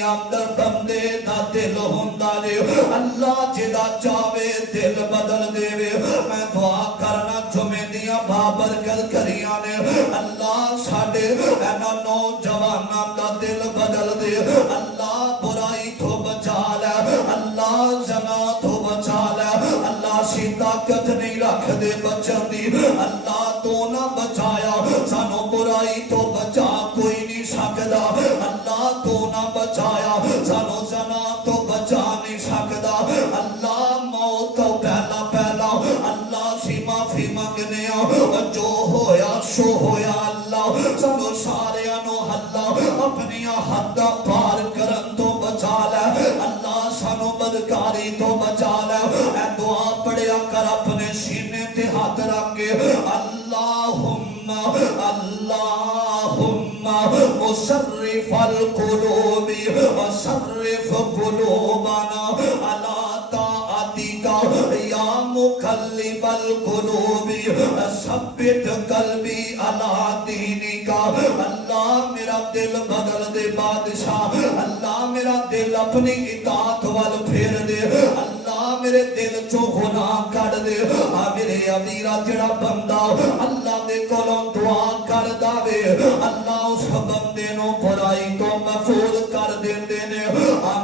دنیا اندر بندے دا دل ہوندا جے اللہ جدا چاہے دل بدل دے میں دعا کرنا جمعے دیاں بابرکت کریاں نے اللہ ساڈے اینا نوجواناں دا دل بدل دے اللہ برائی تو بچا لے اللہ زنا تو بچا لے اللہ سی طاقت نہیں رکھ دے بچن دی اللہ تو نہ بچایا سانو برائی تو بچا کوئی نہیں سکدا اللہ تو نہ بچایا سانو زنا تو بچا نہیں سکدا اللہ موت تو پہلا پہلا اللہ سی معافی منگنے جو ہویا سو ہویا اللہ سانو سارے انو اللہ اپنی حد پار کرن تو بچا لے اللہ سانو بدکاری تو بچا لے اے دعا پڑھیا کر اپنے سینے تے ہاتھ رکھ کے اللہم اللہم مصرف القلوب وصرف قلوبنا علی طاعتک یا مقلب القلوب ثبت قلبی علی دینک اللہ میرا دل بدل دے بادشاہ اللہ میرا دل اپنی اطاعت وال پھیر دے اللہ میرے دل چو گناہ کر دے میرے امیرہ جڑا بندہ اللہ دے کولوں دعا کر داوے اللہ اس بندے نو برائی تو محفوظ کر دیندے نے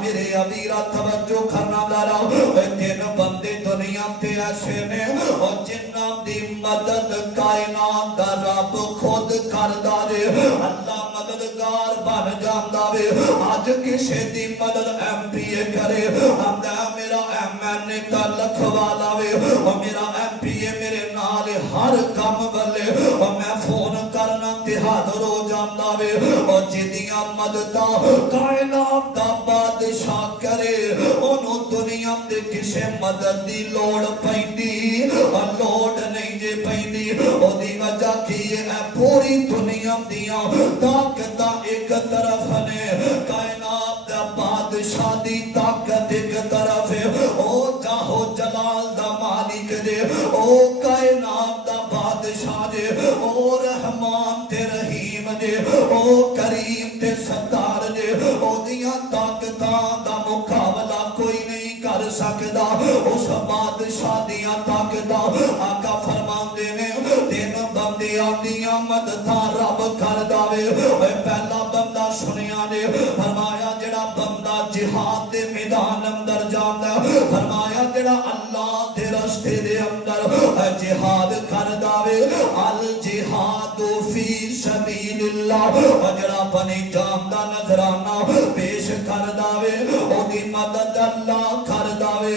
میرے امیرہ توجہ کرنا دارا تین بندے دنیا تے ایسے نے اور جنہ دی مدد کائنات دا رب خود کر دے اللہ مددگار بن جاندا وے اج کسے دی مدد ایم پی اے کرے میرا ایم این اے دا لکھوالا وے اور میرا ایم پی اے میرے نال ہر کم والے اور میں فون کرنا تے حاضر ہو جاندا وے اور جدیاں مدداں کائنات دا بادشاہ کرے اونوں دنیا تے کسے مدد دی لوڑ پیندی اور لوڑ نہیں جے پیندی او دی وجہ کی ہے پوری دنیا دیاں طاقتاں ایک طرف نے کائنات دا بادشاہ دی طاقت ایک طرف ہے او جاہو جلال دا مالک دے او کائنات دا بادشاہ دے او رحمان تے رحیم دے او کریم تے ستار دے او دیاں طاقتاں دا مقابلہ کوئی نہیں کر سکدا اس بادشاہ دیاں طاقتاں آقا فرماندے نے تین بندے آدیاں مدداں رب کر داوے پہلا بندہ سنیا نے فرمایا جڑا بندہ جہاد دے میدان اندر جاندا فرمایا جڑا اللہ دے رستے دے اندر جہاد کر داوے الجہاد فی سبیل اللہ جڑا بنی جاندا نظرانہ پیش کر داوے او دی مدد اللہ کر داوے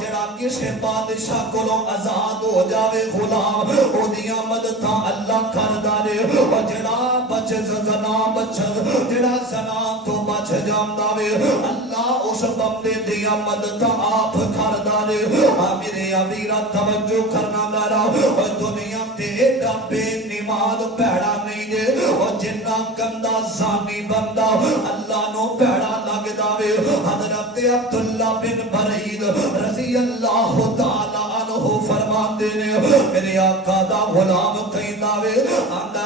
جڑا کسے بادشاہ کولوں آزاد ہو جاوے غلام او دیاں مدداں اللہ کر دے جڑا بچ زنا بچ جڑا زنا تو بچ جاندا وے اللہ اس بندے دیاں مدداں آپ کر دے میرے امیرہ توجہ کرنا دارا دنیا تے ایڈا بے نماز پیڑا نہیں دے جنہ گندا زانی بندہ اللہ نو پیڑا لگ داوے حضرت عبداللہ بن برید رضی اللہ تعالی عنہ فرماندے نے میرے آقا دا غلام کہیں داوے ان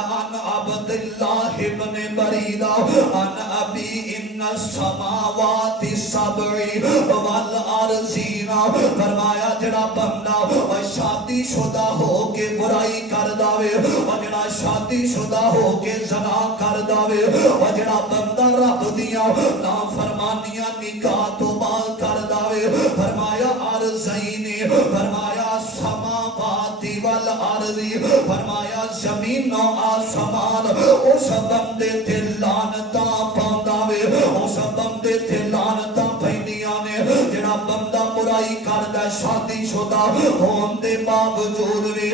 عبداللہ بن بریدہ ان ابی ان السماوات السبع والارضین فرمایا جڑا بندہ شادی شدہ ہو کے برائی کر داوے جڑا شادی شدہ ہو کے زنا کر داوے جڑا بندہ رب دیاں نافرمانیاں نکاح تو بعد کر داوے فرمایا ارضین فرمایا سماوات والارض فرمایا زمین و آسمان اس بندے تے لعنتاں پاوندا وے اس بندے تے لعنتاں پیندیاں نے جڑا بندہ برائی کردا شادی شدہ ہون دے باوجود وی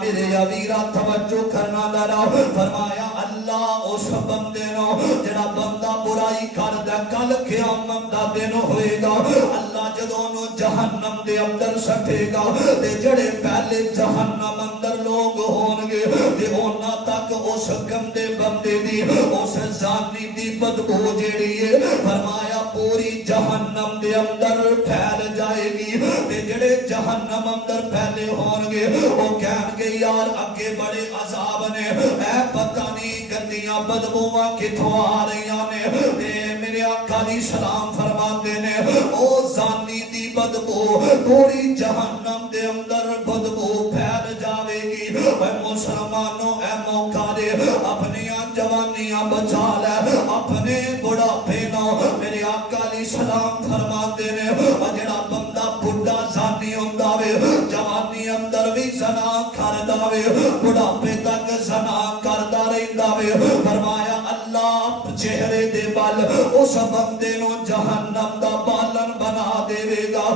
میرے امیرہ توجہ کرنا ذرا فرمایا اللہ اس بندے نو جڑا بندہ برائی کردا کل قیامت دا دن ہوئے گا اللہ جدوں نو جہنم دے اندر سٹے گا تے جڑے پہلے جہنم اندر لوگ ہون گے تے انہاں تک اس گندے بندے دی اس زانی دی بدبو جیڑی ہے فرمایا پوری جہنم دے اندر پھیل جائے گی تے جڑے جہنم اندر پھیلے ہون گے وہ کہن گے یار اگے بڑے عذاب نے اے پتہ نہیں گندیاں بدبواں کتھوں آ رہیاں نے تے میرے آقا علیہ السلام فرماتے نے او زانی دی بدبو پوری جہنم دے اندر بدبو پھیل جاوے گی۔ اے مسلمانوں اے موقع دے اپنی جوانیاں بچا لے، اپنے بڑھاپے نہ میرے آقا علیہ السلام فرماتے نے جڑا بندہ بڈھا زانی ہوندا وے جوانی اندر بھی زنا کردا وے بڑھاپے تک زنا کردا رہندا وے، فرمایا اللہ چہرے دے بل اس بندے نو جہنم دا بالن بنا دے گا۔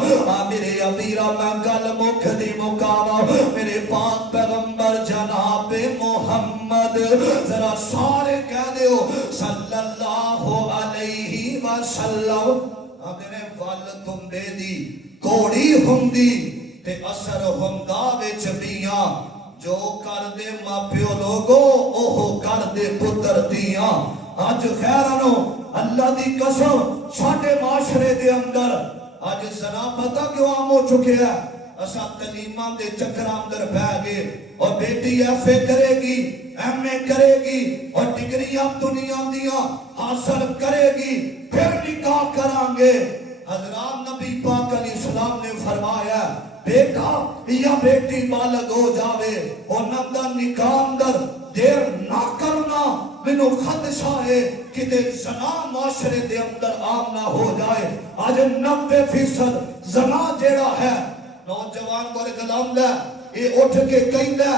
میرے امیرا میں گل مکھ دی مکاوا میرے پاک پیغمبر جناب محمد ذرا سارے کہہ دیو صلی اللہ علیہ وسلم۔ میرے ول تمبے دی کوڑی ہوندی تے اثر ہوندا وچ بیاں جو کر دے ماپیو لوگو اوہ کر دے پتر دیاں۔ آج خیرانو اللہ دی قسم ساڈے معاشرے دے اندر آج زنا پتہ کیوں عام ہو چکے ہیں؟ اسا کلیمہ دے چکر اندر بہ گئے اور بیٹی ایف اے کرے گی ایم اے کرے گی اور ڈگریاں دنیا دیاں حاصل کرے گی پھر نکاح کران گے۔ حضرات نبی پاک علیہ السلام نے فرمایا بیٹا یا بیٹی بالغ ہو جاوے اور نمدہ نکاح اندر دیر نہ کرنا منو خدشہ ہے کہ دے زنا معاشرے دے اندر عام نہ ہو جائے۔ آج 90% زنا جیڑا ہے نوجوان کو کلام دے یہ اٹھ کے کہیں دے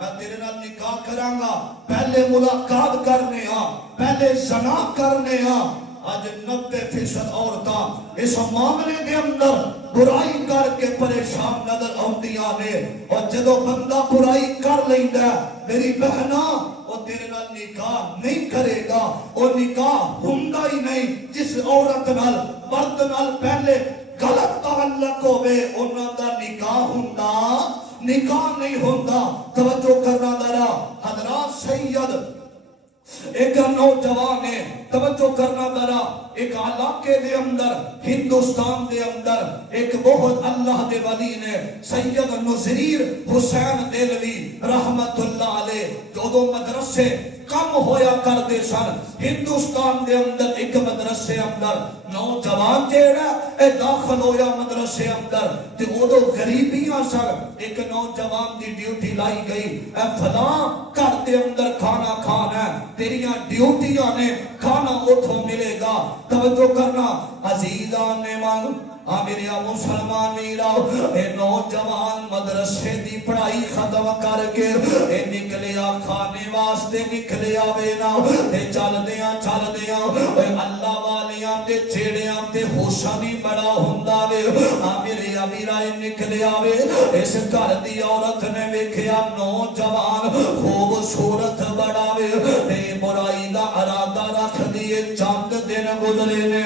میں تیرے نال نکاح کرانگا پہلے ملاقات کرنے ہاں پہلے زنا کرنے ہاں۔ آج 90% عورتاں اس معاملے کے اندر برائی کر کے پریشان نظر آندیاں نے اور جدو بندہ برائی کر لیندا میری بہنا وہ تیرے نال نکاح نہیں کرے گا، وہ نکاح ہوندا ہی نہیں۔ جس عورت نال مرد نال پہلے غلط تعلق ہوئے انہاں دا نکاح ہوندا نکاح نہیں ہوندا۔ توجہ کرنا ذرا حضرات سید ایک نوجوان ہے توجہ کرنا ذرا ایک علاقے دے اندر ہندوستان دے اندر ایک بہت اللہ دے ولی نے سید نذیر حسین دہلوی رحمت اللہ علیہ جو دو مدرسے کم ہویا کر دے سن ہندوستان دے اندر ایک مدرسے اندر نوجوان جیڑا اے داخل ہویا مدرسے اندر تے او دو غریبیاں سن ایک نوجوان دی ڈیوٹی لائی گئی اے فلاں گھر دے اندر کھانا کھانا ہے تیریاں ڈیوٹیاں نے کھانا اتھوں ملے گا۔ توجہ کرنا عزیزان من میرے مسلمان میراؤ اے نوجوان مدرسے دی پڑھائی ختم کر کے اے نکلیا کھانے واسطے نکلیا وینا اے چل دیاں اے اللہ والیاں تے چھیڑیاں تے حسنی بڑا ہوندا وے میرے امیرا اے نکلیا وے اس گھر دی عورت نے ویکھیا نوجوان خوبصورت بڑا وے تے برائی دا ارادہ رکھ دیے چند دن گزرے نے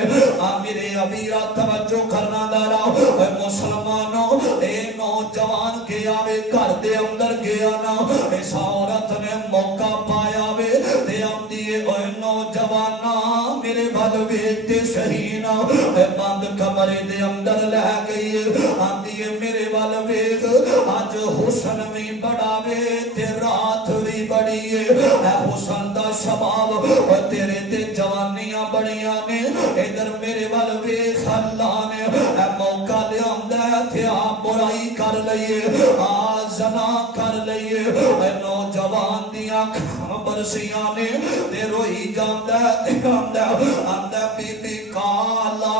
میرے امیرا توجہ کرنا دارا اے مسلمانوں اے نوجوان گیا وے گھر دے اندر گیا نا اس عورت نے موقع پایا وے دے آمدیے اے نوجوانا میرے بھل ویکتے شہینا اے بند کمرے دے اندر لے گئی آمدیے میرے بھل ویک آج حسن بھی بڑا وے تے رات بھی بڑی اے حسن دا شباب اے تیرے تے جوانیاں بڑیاں نے ادھر میرے بھل ویک اللہ نے اے موقع دے آمدہ تھے آپ برائی کر لئیے زنا کر لئیے اے نوجوان دیاں برسیاں نے دے روئی جاندہ دے آمدہ بی بی کالا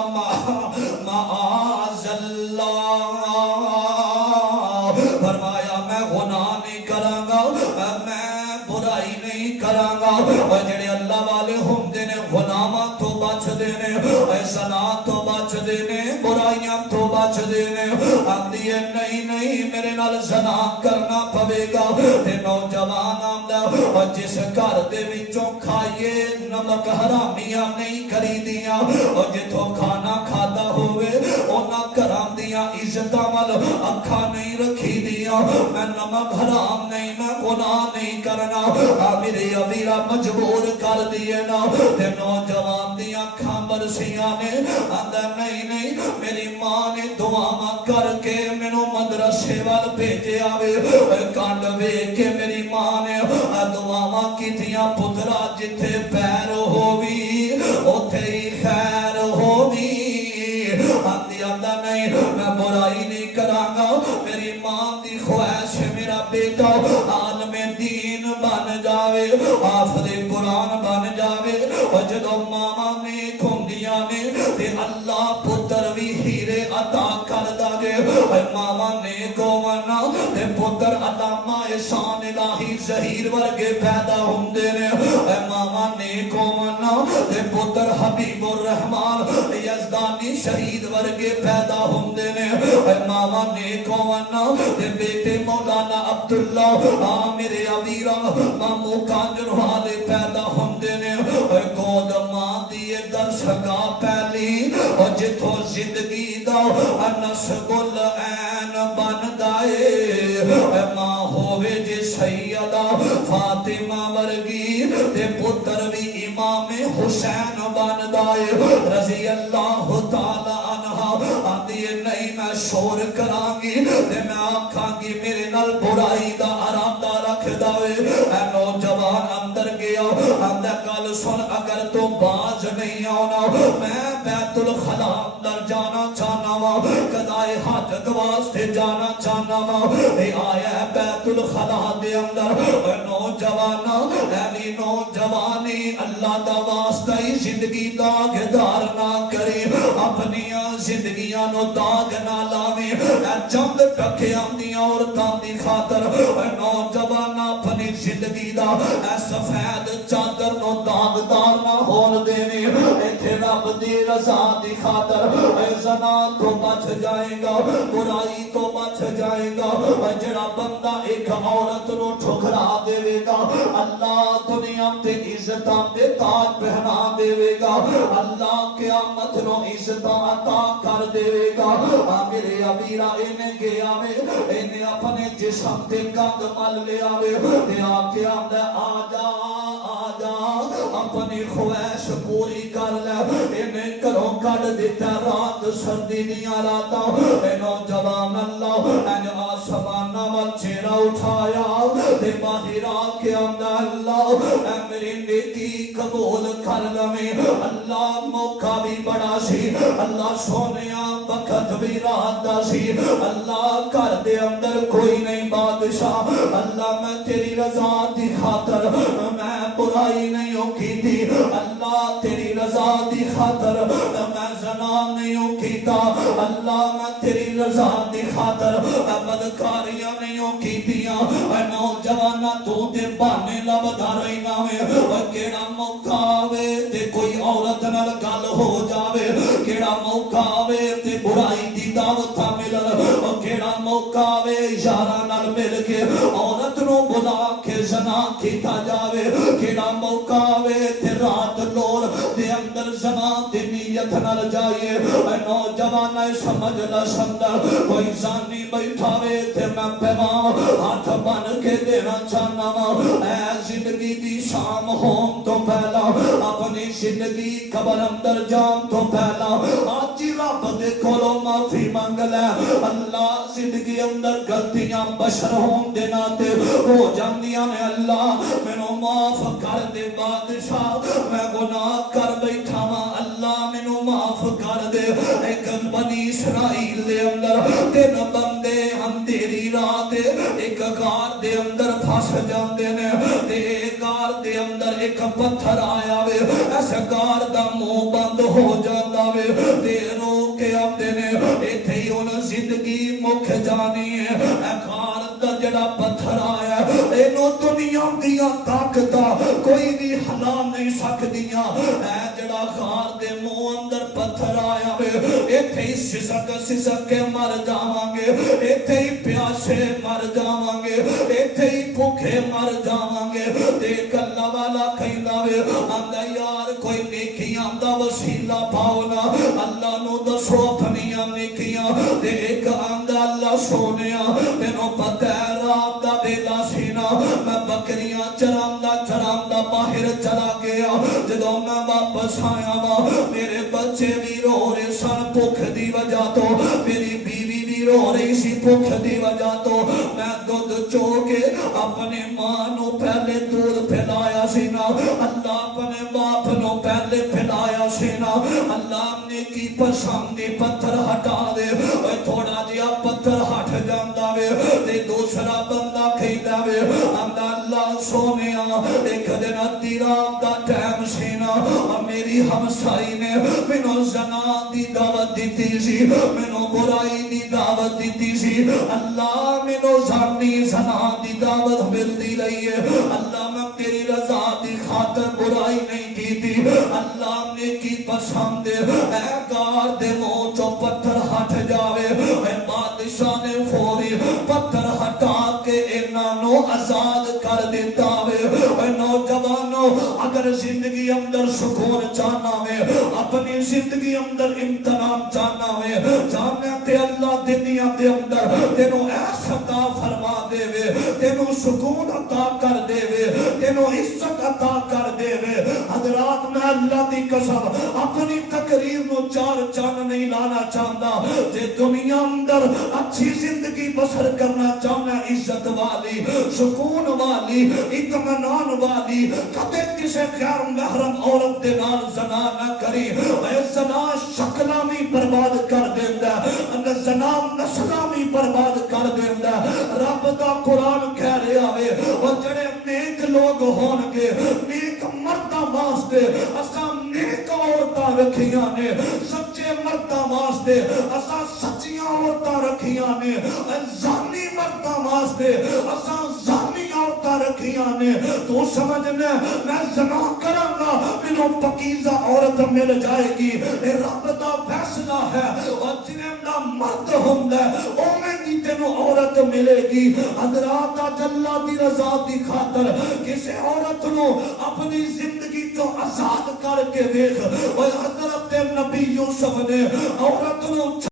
معاذ اللہ فرمایا میں گناہ نہیں کرانگا میں برائی نہیں کرانگا جڑے اللہ والے ہم دینے غنامہ تو بچ دینے زنا تو بچ دینے برائیاں تو بچ دینے آمدی ہے نہیں میرے نال زنا کرنا پوے گا تے نوجوان آمدہ اور جس گھر دے وچوں کھائیے نمک حرامیاں نہیں کری دیاں اور جتوں کھانا کھادا ہوئے اونا کرام دیاں عزت عمل اکھا نہیں رکھی دیاں میں نمک حرام نہیں میں گناہ نہیں کرنا میرے ابیرہ مجبور کر دیے نا تے نوجوان دیاں کھامبر سیاں نے اندر نہیں میری ماں نے دعا کر کے منو مدرسے وال بھیجے آوے کانڈ وے کے میری ماں نے دعا کی تھیاں پترا جتھے پیر ہووی اوتھے ہی خیر ہو ماما نیک ہوندیاں نے تے اللہ پتر بھی ہیرے عطا کردا جے ماما نیک ہونا تے پتر علامہ احسان الہی ظہیر ورگے پیدا ہوندے نے ماما نیک ہونا تے پتر حبیب الرحمان یزدانی شہید ورگے پیدا ہوندے نے ماما نیک ہونا تے بیٹے مولانا عبداللہ عامر عبیرہ مامو کانجر والے پیدا ہوندے نے گود ماں دی درسگاہ پہلی جتھوں زندگی دا نسب العین بندا اے ماں ہووے جے سیدہ فاطمہ ورگی تے پتر بھی امام حسین بندا اے رضی اللہ تعالی عنہ آندی نہیں میں شور کراں گی تے میں آکھاں گی میرے نال برائی دا ارادہ رکھدا اے نوجوان اندر گیا اندر گل سن اگر تو باز نہیں آنا میں بیت الخلا اندر جانا چاہنا وا قضائے حاجت واسطے جانا چاہنا وا اے آیا بیت الخلا دے اندر نوجوانا ایویں نوجوانی اللہ دا واسطہ ہی زندگی داغدار نہ کرے اپنی زندگیاں نو داغ نہ لاویں چند ٹکیاں دیاں عورتاں دی خاطر نوجوانا اپنی زندگی دا سفید چادر نو داغدار نہ ہون دیویں ایتھے رب دی رضا دی خاطر زنا تو بچ جائے گا برائی تو بچ جائے گا جڑا بندہ ایک عورت نو ٹھکرا دے گا اللہ دنیا تے عزتاں دے تاج پہنا دے گا اللہ قیامت نو عزتاں عطا کر دے گا میرے ابیرا انہیں گیا میں انہیں اپنے جسم تے گند مل لیا تے آکے آمدہ آجا اپنی خواہش پوری کر لے انہیں کروں کر دیتا رات سردی دیاں راتا نوجوان اللہ این آسمانہ وال چہرہ اٹھایا تے باہر آکے آمدہ اللہ اے میری نیکی قبول کر لمیں اللہ موقع بھی بڑا سی اللہ سونیا وقت بھی رات دا سی اللہ کر دے اندر کوئی نہیں بادشاہ اللہ میں تیری رضا دی خاطر میں برائی نہیں ہوں کی تھی اللہ تیری رضا دی خاطر میں زنا نہیں ہوں کیتا اللہ میں تیری رضا دی خاطر بدکاریاں نہیں ہوں کیتیاں نوجوانا تو تے بانے لبدا رہی ناوے کیڑا موقع آوے تے کوئی عورت نال گل ہو جاوے کیڑا موقع آوے تے برائی دی دعوتاں ملن کیڑا موقع آوے یاراں نال مل کے عورت نو بلا کے زنا کیتا جاوے کیڑا موقع آوے تے رات لور دے اندر زنا دی نیت نال جائے نوجوان سمجھ نہ سمجھا کوئی زانی بیٹھاوے تے میں پیغام ہاتھ بن کے دینا چاہنا اے زندگی دی شام ہون تو پہلا اپنی زندگی قبر اندر جان تو پہلا آج رب دے کولو معافی مانگ لے اللہ زندگی اندر غلطیاں بشر ہون دے ناتے ہو جاندیاں نے اللہ مینوں معاف کر دے بادشاہ میں گناہ کر بیٹھا ہاں اللہ مینوں معاف کر دے ایک بنی اسرائیل دے اندر تین بندے اندھیری رات ایک غار دے اندر پھس جاندے نے تے غار دے اندر ایک پتھر آیا وے ایسے غار دا منہ بند ہو جاندا وے تے رو کے آندے نے ایتھے ہی انہاں زندگی مک جانی ہے اے غار دا جڑا پتھر آیا اینو دنیا دیاں طاقتاں کوئی بھی ہلا نہیں سکدیاں اے جڑا غار دے منہ اندر پتھر آیا وے ایتھے ہی سسک کے مر جاواں گے ایتھے ہی پیاسے مر جاواں گے ایتھے ہی بھوکے مر جاواں گے دیکھ اللہ والا کہندا وے آندا یار کوئی نیکیاں دا وسیلہ پاؤ نا اللہ نو دسو اپنیاں نیکیاں تے ایک آندا اللہ سونیا تینوں پتہ ہے رات دا ویلا سی نا میں بکریاں چراندا باہر چلا گیا جدوں میں واپس آیا وا میرے بچے بھی رو رہے سن بھوک دی وجہ تو میری بیوی بھی رو رہی سی بھوک دی وجہ تو میں دودھ چو کے اپنے ماں نو پہلے دودھ پھیلایا سی نا اللہ اپنے باپ نو پہلے پھیلایا سی نا اللہ نے کی پسندی پتھر ہٹا دے تھوڑا جیا پتھر ہٹ جاندا وے تے دوسرا بندہ کہندا وے اللہ سونیا ایک دن ادھی رات دا ٹائم سی نا میری ہمسائی نے مینوں زنا دی دعوت دیتی سی مینوں برائی دی دعوت دیتی سی اللہ مینوں زانی زنا دی دعوت ملتی رہی ہے اللہ میں تیری رضا دی خاطر برائی نہیں کی تھی اللہ نے کی پسند اے گار دے منہ چوں پتھر ہٹ جاوے اے بادشاہ نے فوری پتھر ہٹا کے انہاں نو آزاد کر دیتا وے اے نوجوانوں اگر زندگی اندر سکون چاہنا وے اپنی زندگی اندر امتنان چاہنا وے جانے تے اللہ دنیا دے اندر تینوں ایسا عطا فرما دے وے تینوں سکون عطا کر دے وے تینوں عزت عطا کر دے وے حضرات میں اللہ دی قسم اپنی تقریر نو چار چاند نہیں لانا چاہتا جے دنیا اندر اچھی زندگی بسر کرنا چاہنا عزت والی سکون والی اطمینان والی کدے کسے غیر محرم عورت دے نال زنا نہ کری اے زنا شکلاں بھی برباد کر دیندا ہے زنا نسلاں بھی برباد کر دیندا ہے رب دا قرآن کہہ رہا ہے او جڑے نیک لوگ ہون گے نیک مرداں واسطے اساں نیک عورتاں رکھیاں نے سچے مرداں واسطے اساں سچیاں عورتاں رکھیاں نے زانی مرداں واسطے اساں زانی عورتاں رکھیاں نے تو سمجھنا میں زنا کراں گا مینوں پاکیزہ عورت مل جائے گی اے رب دا فیصلہ ہے اور جنہیں دا مرد ہوندا ہے اوویں دی تینوں عورت ملے گی حضرات اج اللہ دی رضا دی خاطر کسی عورت نو اپنی زندگی تو آزاد کر کے دیکھ اور حضرت نبی یوسف نے عورت نو